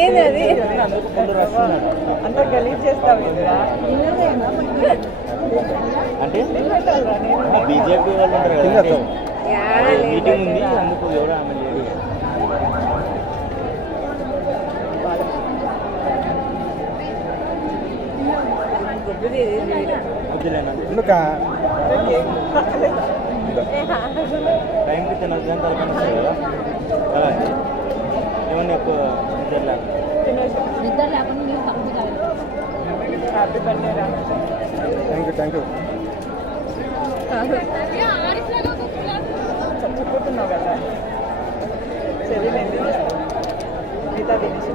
ఏంది అది అంత గలీజ్ చేస్తావు అంటే బీజేపీ వాళ్ళు ఉంటారు కదా, మీటింగ్ ఉంది అందుకు ఎవరు ఆమె లేదు. ఎందుక టైంకి తినొద్దు అని తలపనిస్తారు కదా అలా ఏమన్నా ఎక్కువ నిద్ర లేకుండా మీరు పంపుతారు. హ్యాపీ బర్త్డే రా. థ్యాంక్ యూ చచ్చిపోతున్నావు కదా చెల్లి నేను తినేస్తాను మిగతా తినేసి